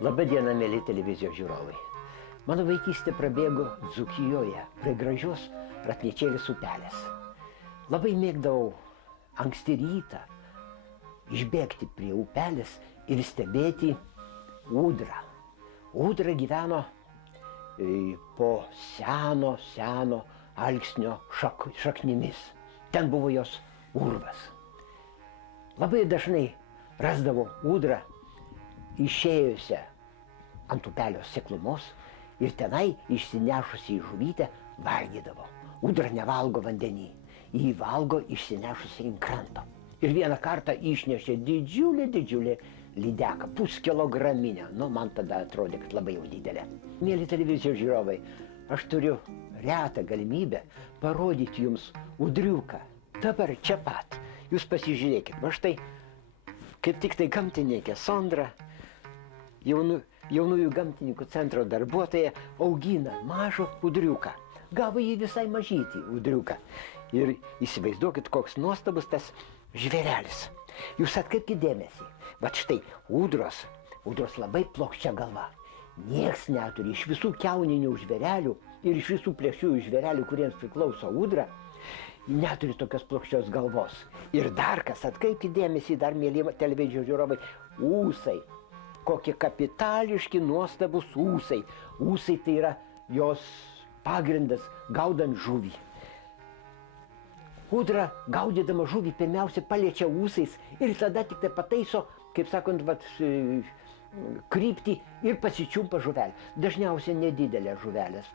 Labadiena, mėly televizijos žiūrovai. Mano vaikystė prabėgo Dzūkijoje, prie gražios Ratničėlės upelės. Labai mėgdavau anksti rytą išbėgti prie upelės ir stebėti ūdrą. Ūdra gyveno po seno alksnio šaknimis. Ten buvo jos urvas. Labai dažnai rasdavo ūdrą išėjusią ant upelio seklumos ir tenai išsinešusi į žuvytę valgydavo. Ūdra nevalgo vandenį, jį valgo išsinešusi ant kranto. Ir vieną kartą išnešė didžiulė lydeką, puskilograminę. Man tada atrodė, kad labai jau didelė. Mėly televizijos žiūrovai, aš turiu retą galimybę parodyti jums ūdriuką. Dabar čia pat. Jūs pasižiūrėkit, va štai, kaip tik tai gamtininkė Sondra, jaunųjų gamtininkų centro darbuotoja, augina mažą ūdriuką. Gavo jį visai mažytį ūdriuką. Ir įsivaizduokit, koks nuostabus tas žvėrelis. Jūs atkreipkite dėmesį. Vat štai ūdros labai plokščia galva. Nieks neturi iš visų kiauninių žvėrelių ir iš visų plėšriųjų žvėrelių, kuriems priklauso ūdra, neturi tokios plokščios galvos. Ir dar kas, atkreipkite dėmesį, dar mėly televizijos žiūrovai, ūsai. Kokie kapitališki, nuostabus ūsai. Ūsai tai yra jos pagrindas gaudant žuvį. Ūdra, gaudydama žuvį, pirmiausia paliečia ūsais ir tada tik tai pataiso, kaip sakant, kryptį ir pasičiumpa žuvelę. Dažniausiai nedidelės žuvelės.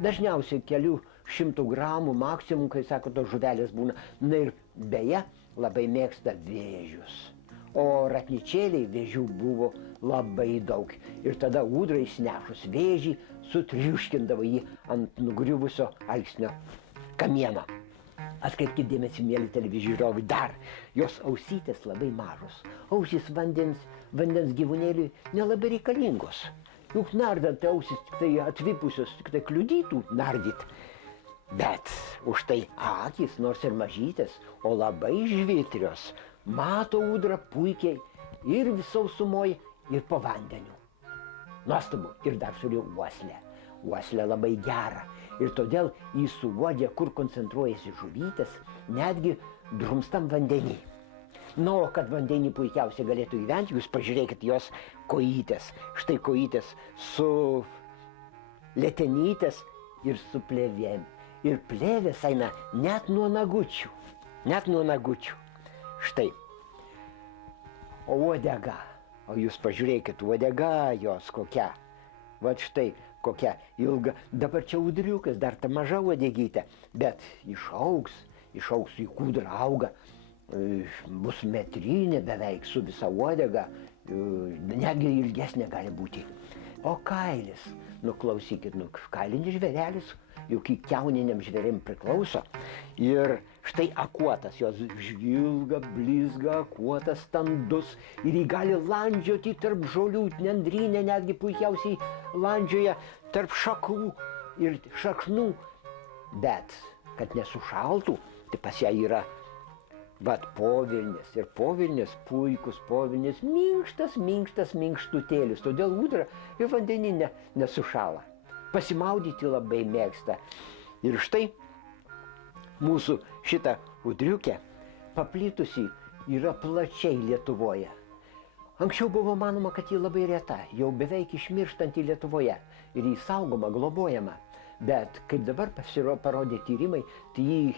Dažniausiai kelių 100 gramų maksimum, kai sako, tos žuvelės būna. Na ir beje, labai mėgsta vėžius. O Ratničėlėj vėžių buvo labai daug. Ir tada ūdra įsinešus vėžį sutriuškindavo jį ant nugriuvusio alksnio kamieno. Atkreipkite dėmesį, mėly televizijos žiūrovai, dar jos ausytės labai mažos. Ausys vandens gyvūnėliui nelabai reikalingos. Juk nardant ausis tik tai atvipusios, tik tai kliudytų nardyt. Bet už tai akys, nors ir mažytės, o labai žvitrios, mato ūdrą puikiai ir sausumoj, ir po vandeniu. Nuostabu, ir dar turi uoslę. Uoslė labai gera. Ir todėl jį suuodžia, kur koncentruojasi žuvytės, netgi drumstam vandenį. Na, o kad vandenį puikiausiai galėtų gyventi, jūs pažiūrėkit jos kojytės. Štai kojytės su letenytės ir su plėvėm. Ir plėvės eina net nuo nagučių. Net nuo nagučių. Štai. O uodega. O jūs pažiūrėkit, uodega jos kokia. Vat štai kokia ilga. Dabar čia ūdriukas, dar ta maža uodegytė. Bet išaugs, į kūdrą auga. Bus metrinė beveik su visa uodega. Netgi ilgesnė gali būti. O kailis, klausykit, kailinis žvėrelis, juk į kiauniniam žvėrim priklauso. Ir štai akuotas, jos žvilga, blizga, akuotas, standus. Ir jį gali landžioti tarp žolių, nendrynė netgi puikiausiai landžioja tarp šakų ir šaknų. Bet, kad nesušaltų, tai pas ją yra povilnis. Ir povilnis, puikus povilnis, minkštas minkštutėlis. Todėl ūdra ir vandenį nesušala. Pasimaudyti labai mėgsta. Ir štai mūsų šitą ūdriukę paplitusi yra plačiai Lietuvoje. Anksčiau buvo manoma, kad ji labai reta, jau beveik išmirštanti Lietuvoje. Ir ji saugoma, globojama. Bet kaip dabar parodė tyrimai, tai ji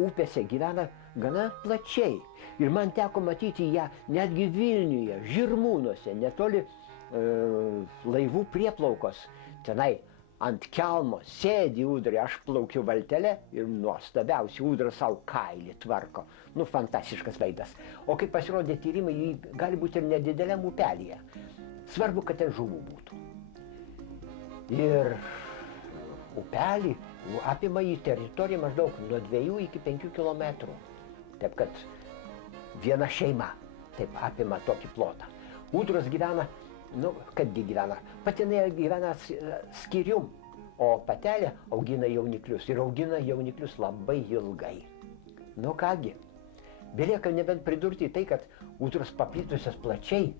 upėse gyvena gana plačiai. Ir man teko matyti ją netgi Vilniuje, Žirmūnuose, netoli laivų prieplaukos. Tenai ant kelmo sėdi ūdra, aš plaukiu valtele ir nuostabiausiai ūdra savo kailį tvarko. Fantastiškas vaizdas. O kai pasirodė tyrimai, jį gali būti ir nedideliam upelyje. Svarbu, kad ten žuvų būtų. Ir upelį apima į teritoriją maždaug nuo 2 iki 5 kilometrų. Taip kad viena šeima taip apima tokį plotą. Ūdros gyvena, kaipgi gyvena? Patinai gyvena skirium, o patelė augina jauniklius. Ir augina jauniklius labai ilgai. Kągi, belieka nebent pridurti tai, kad ūdros paplitusios plačiai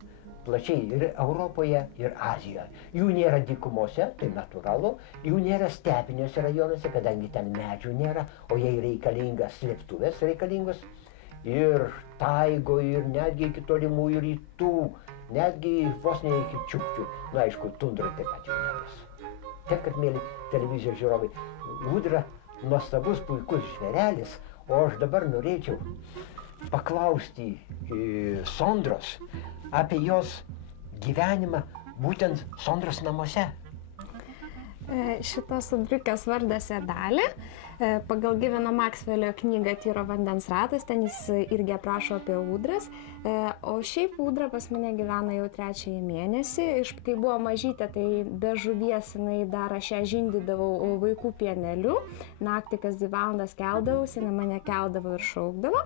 plačiai ir Europoje, ir Azijoje. Jų nėra dykumose, tai natūralu, jų nėra stepiniuose rajonuose, kadangi ten medžių nėra, o jai reikalingas slėptuvės reikalingos. Ir taigo, ir netgi iki tolimųjų rytų, netgi vos ne iki čiukčių. Na, aišku, tundrai taip pat jų nebus. Taip, kad, mėly televizijos žiūrovai, ūdra nuostabus, puikus žvėrelis, o aš dabar norėčiau paklausti Sondros apie jos gyvenimą būtent Sondros namuose. Šitas ūdriukės vardas Edalė. Pagal Giveno Maksvelio knygą Tyro vandens ratas, ten jis irgi aprašo apie ūdras. O šiaip ūdra pas mane gyvena jau 3 mėnesį. Kai buvo mažytė, tai be žuvies jinai dar aš ją žindydavau vaikų pieneliu. Naktį kas 2 valandas keldavausi, mane keldavo ir šaukdavo.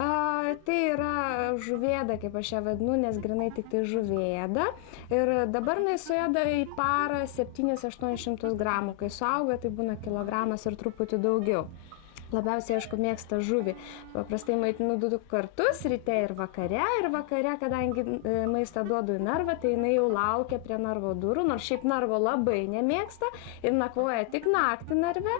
Tai yra žuvėda, kaip aš ją vadinu, nes grinai tik tai žuvėda. Ir dabar jinai suėda į parą 700-800 gramų. Kai suauga, tai būna kilogramas ir truputį daugiau. Labiausiai, aišku, mėgsta žuvį. Paprastai maitinu 2 kartus, ryte ir vakare. Ir vakare, kadangi maistą duodu į narvą, tai jinai jau laukia prie narvo durų. Nors šiaip narvo labai nemėgsta ir nakvoja tik naktį narve.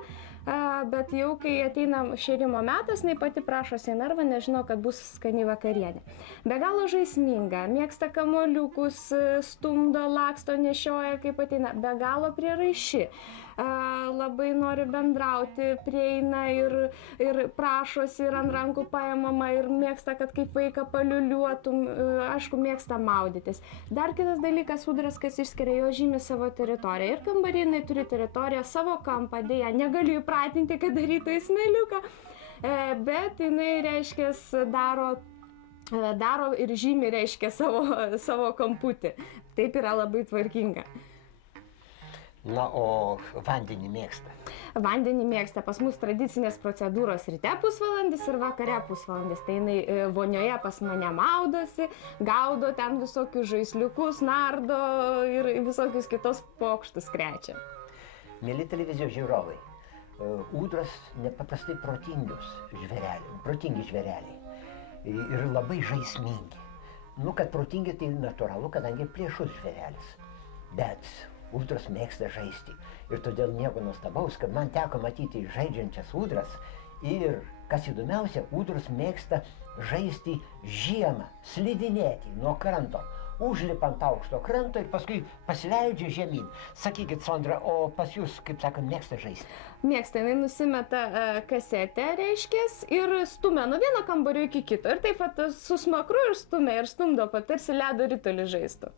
Bet jau kai ateina šėrimo metas, jinai pati prašosi į narvą, nežino, kad bus skani vakarienė. Be galo žaisminga, mėgsta kamuoliukus, stumdo, laksto, nešioja, kaip ateina, be galo prieraiši. Labai nori bendrauti, prieina ir prašosi, ir ant rankų paimama, ir mėgsta, kad kaip vaiką paliuliuotum, aišku, mėgsta maudytis. Dar kitas dalykas, ūdras, kas išskiria, jo žymi savo teritoriją. Ir kambarį jinai turi teritoriją, savo kampą, dėja, negaliu įpratinti, kad darytų į smėliuką, bet jinai, reiškia, daro ir žymi, reiškia, savo kamputį. Taip yra labai tvarkinga. Na, o vandenį mėgsta? Vandenį mėgsta. Pas mus tradicinės procedūros ryte pusvalandis ir vakare pusvalandis. Tai jinai vonioje pas mane maudosi, gaudo ten visokius žaisliukus, nardo ir visokius kitos pokštus krečia. Mėly televizijos žiūrovai, ūdros nepaprastai protingi žvėreliai ir labai žaismingi. Nu, kad protingi, tai natūralu, kadangi plėšus žvėrelis. Bet ūdros mėgsta žaisti. Ir todėl nieko nuostabaus, kad man teko matyti žaidžiančias ūdras. Ir, kas įdomiausia, ūdros mėgsta žaisti žiemą, slidinėti nuo kranto. Užlipa ant aukšto kranto ir paskui pasileidžia žemyn. Sakykit, Sondra, o pas jūs, kaip sakant, mėgsta žaisti? Mėgsta, jinai nusimeta kasetę, reiškės, ir stumia nuo vieno kambario iki kito. Ir taip pat su smakru ir stumdo, tarsi ledo ritulį žaistų.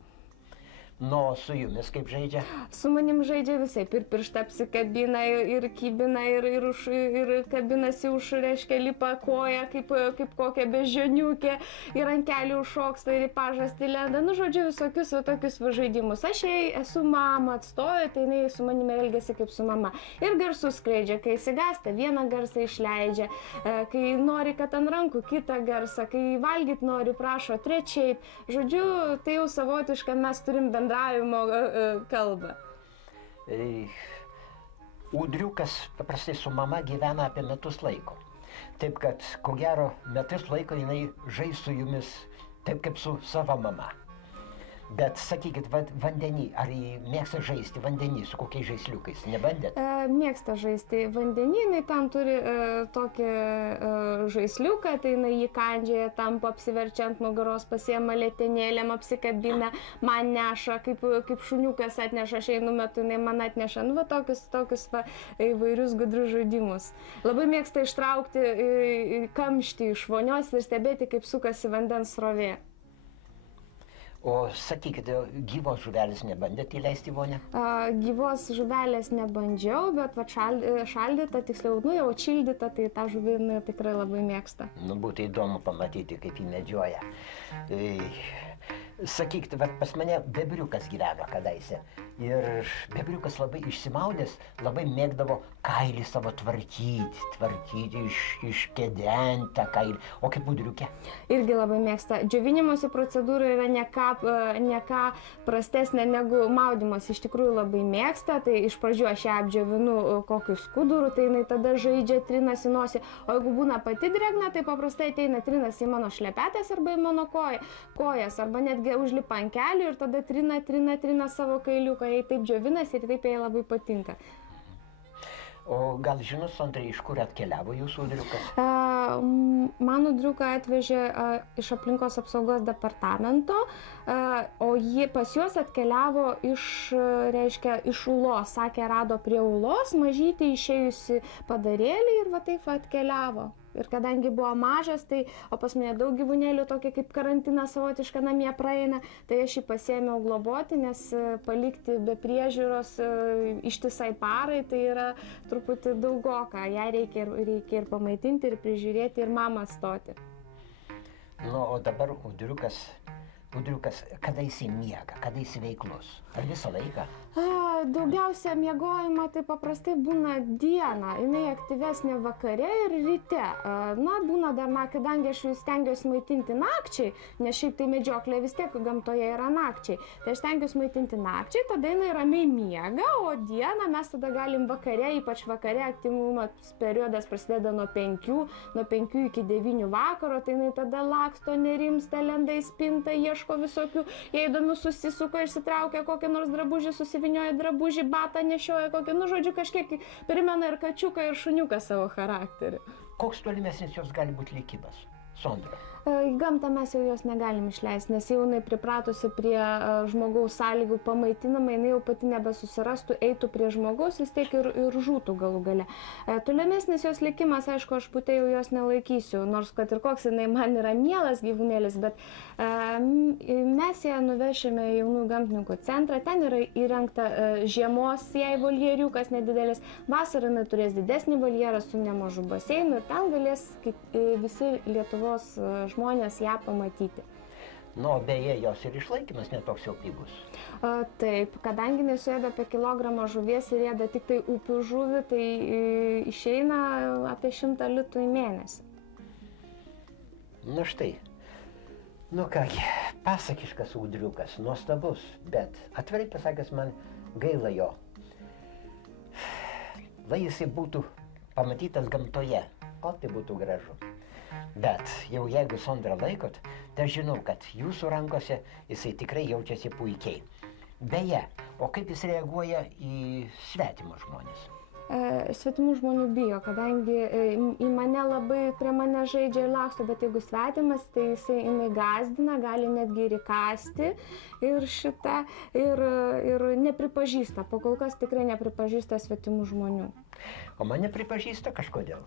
Nu, su jumis kaip žaidžia? Su manim žaidžia visaip. Ir pirštą apsikabina, ir kybina, ir kabinasi už, reiškia, lipa koja, kaip kokia beždžioniukė, ir ant kelių užšoksta, ir į pažastį lenda. Nu, žodžiu, visokius tokius žaidimus. Aš jai esu mama, atstoju, tai jinai su manimi elgiasi kaip su mama. Ir garsus skleidžia, kai įsigąsta, vieną garsą išleidžia, kai nori, kad ant rankų kitą garsą, kai valgyt nori, prašo trečiaip. Žodžiu, tai jau savotiška mes turim bendravimo kalbą. Ūdriukas paprastai su mama gyvena apie metus laiko. Taip kad, ko gero, metus laiko jinai žais su jumis taip kaip su savo mama. Bet sakykit, vandenį, ar jį mėgsta žaisti vandenį, su kokiais žaisliukais? Nebandėt? Mėgsta žaisti vandenį, jinai ten turi tokį žaisliuką, tai jinai jį kandžioja, tampo apsiverčiant nugaros, pasiema lėtenėlėm, apsikabina, man neša, kaip šuniukas atneša, aš einu metu, jinai man atneša, nu, va, tokius įvairius gudrius žaidimus. Labai mėgsta ištraukti kamštį iš vonios ir stebėti, kaip sukasi vandens srovė. O sakykite, gyvos žuvelės nebandėt įleisti į vonę? Gyvos žuvelės nebandžiau, bet šaldyta, tiksliau, jau atšildyta, tai tą žuvį tikrai labai mėgsta. Nu, būtų įdomu pamatyti, kaip jį medžioja. Sakykite, pas mane bebriukas gyveno kadaise. Ir bebriukas labai išsimaudęs, labai mėgdavo kailį savo tvarkyti, iškedentą kailį. O kaip ūdriukė? Irgi labai mėgsta. Džiovinimosi procedūra yra ne ką prastesnė negu maudymas. Iš tikrųjų labai mėgsta. Tai iš pradžių aš ją apdžiovinu kokiu skuduru, tai jinai tada žaidžia, trinasi nosį. O jeigu būna pati drėgna, tai paprastai ateina trinasi į mano šlepetės arba į mano kojas, arba netgi netgi užlipa ant kelių ir tada trina savo kailiuką, jai taip džiovinasi ir taip jai labai patinka. O gal žinot, Sondra, iš kur atkeliavo jūsų ūdriukas? Mano ūdriuką atvežė iš aplinkos apsaugos departamento, o pas juos atkeliavo iš Ūlos. Sakė, rado prie Ūlos mažytį išėjusi padarėlį ir va taip atkeliavo. Ir kadangi buvo mažas, o pas mane daug gyvūnėlių, tokie kaip karantiną savotišką namie praeina, tai aš jį pasėmiau globoti, nes palikti be priežiūros ištisai parai, tai yra truputį daugoka. Ją reikia ir pamaitinti, ir prižiūrėti, ir mamą stoti. Nu, o dabar ūdriukas, kada jis miega, kada jis veiklus? Ar visą laiką? Daugiausia miegojimo tai paprastai būna dieną, jinai aktyvesnė vakare ir ryte. Būna dar kadangi aš stengiuosi maitinti nakčiai, nes šiaip tai medžioklė vis tiek gamtoje yra nakčiai. Tai aš stengiuosi maitinti nakčiai, tada jinai ramiai miega, o dieną mes tada galim vakare, ypač vakare aktyvumas periodas prasideda nuo 5 iki 9 vakaro, tai jinai tada laksto, nerimsta, lenda į spintą, ieško visokių, jei įdomių susisuka, išsitraukia kokį nors drabužį, susivinioja drabužį, batą nešioja kokį, žodžiu, kažkiek primena ir kačiuką, ir šuniuką savo charakterį. Koks tolimesnis jos gali būti likimas, Sondra? Į gamtą mes jau jos negalim išleisti, nes jau jinai pripratusi prie žmogaus sąlygų pamaitinama, jinai jau pati nebesusirastų, eitų prie žmogaus, vis tiek ir žūtų galų gale. Tolimesnis jos likimas, aišku, aš putė jau jos nelaikysiu, nors kad ir koks jinai man yra mielas gyvūnėlis, bet mes ją nuvešime į jaunų gamtininkų centrą, ten yra įrengta žiemos jai voljeriukas nedidelis, vasarą jinai turės didesnį voljerą su nemažu baseinu ir ten galės visi Lietuvos žmonės ją pamatyti. Nu, beje, jos ir išlaikymas netoks jau pigus. Taip, kadangi jinai suėda apie kilogramą žuvies ir ėda tik tai upių žuvį, tai išeina apie 100 litrų į mėnesį. Nu štai, nu kągi, pasakiškas ūdriukas, nuostabus, bet atvirai pasakęs man gaila jo. Lai jisai būtų pamatytas gamtoje, o tai būtų gražu. Bet jau jeigu Sondrą laikot, tai aš žinau, kad jūsų rankose jisai tikrai jaučiasi puikiai. Beje, o kaip jis reaguoja į svetimus žmonės? Svetimų žmonių bijo, kadangi į mane prie mane žaidžia ir laksto, bet jeigu svetimas, tai jinai gazdina, gali netgi ir įkąsti ir nepripažįsta, po kol kas tikrai nepripažįsta svetimų žmonių. O mane pripažįsta kažkodėl.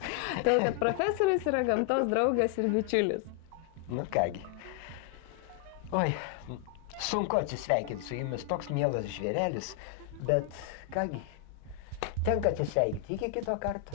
Todėl, kad profesorius yra gamtos draugas ir bičiulis. Nu kągi. Oi, sunku atsisveikinti su jumis, toks mielas žvėrelis, bet kągi, tenka atsisveikinti iki kito karto.